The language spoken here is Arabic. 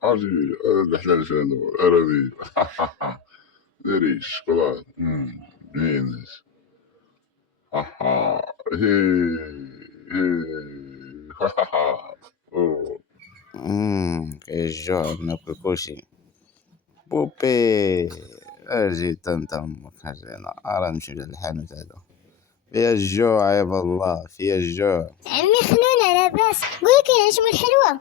Hadi rehler şöyle arabi. Deri şokolad. Neyiniz? Haha. Hey. Hey. Haha. في الجوع بناكل كل شي. بوبي ارجي تنتم خرجنا أرى نمشي للحانوت هذا فيها الجوع يا بالله فيها الجوع. عمي خلونا لاباس قولي كاين نجمو الحلوة.